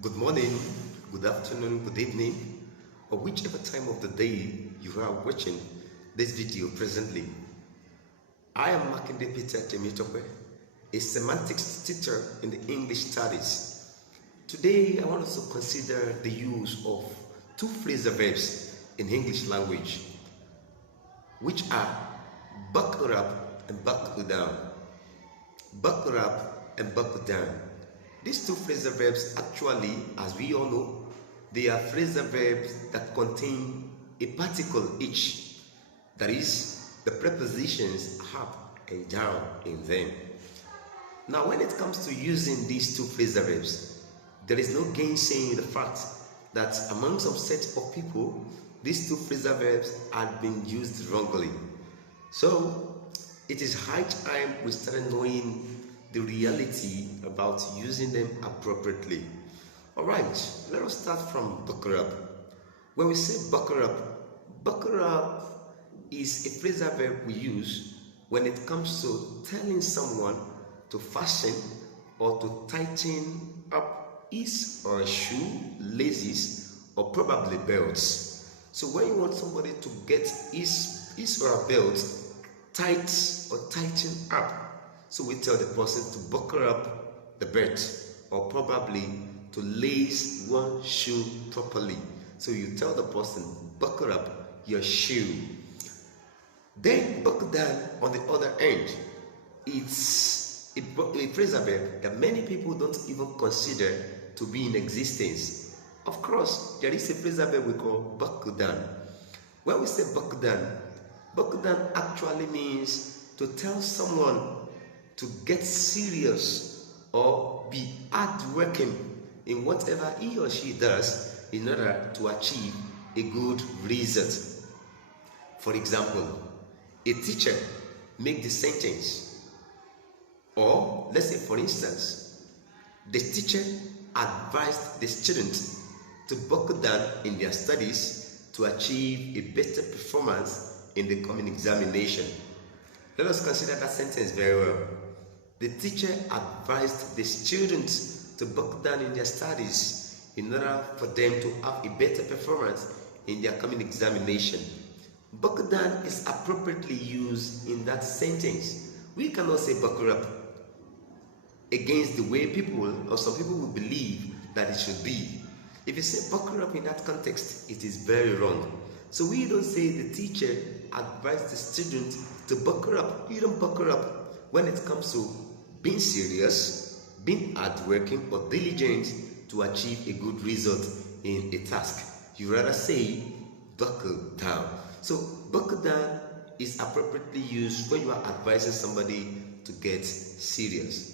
Good morning, good afternoon, good evening, or whichever time of the day you are watching this video presently. I am Makinde Peter Temitope, a semantics teacher in the English studies. Today, I want us to consider the use of two phrasal verbs in English language, which are buckle up and buckle down. Buckle up and buckle down. These two phrasal verbs actually, as we all know, they are phrasal verbs that contain a particle each. That is, the prepositions up and down in them. Now, when it comes to using these two phrasal verbs, there is no gainsaying the fact that among some set of people, these two phrasal verbs are being used wrongly. So, it is high time we started knowing the reality about using them appropriately. Alright, let us start from buckle up. When we say buckle up is a phrasal verb we use when it comes to telling someone to fasten or to tighten up his or her shoe, laces, or probably belts. So when you want somebody to get his or her belt tight or tighten up, so we tell the person to buckle up the belt or probably to lace one shoe properly. So you tell the person, buckle up your shoe. Then buckle down on the other end. It's a phrasal verb that many people don't even consider to be in existence. Of course, there is a phrasal verb we call buckle down. When we say buckle down actually means to tell someone to get serious or be hardworking in whatever he or she does in order to achieve a good result. For example, a teacher make the sentence, or let's say for instance, the teacher advised the student to buckle down in their studies to achieve a better performance in the coming examination. Let us consider that sentence very well. The teacher advised the students to buckle down in their studies in order for them to have a better performance in their coming examination. Buckle down is appropriately used in that sentence. We cannot say buckle up against the way people or some people will believe that it should be. If you say buckle up in that context, it is very wrong. So we don't say the teacher advised the student to buckle up. You don't buckle up when it comes to being serious, being hardworking or diligent to achieve a good result in a task. You rather say buckle down. So buckle down is appropriately used when you are advising somebody to get serious.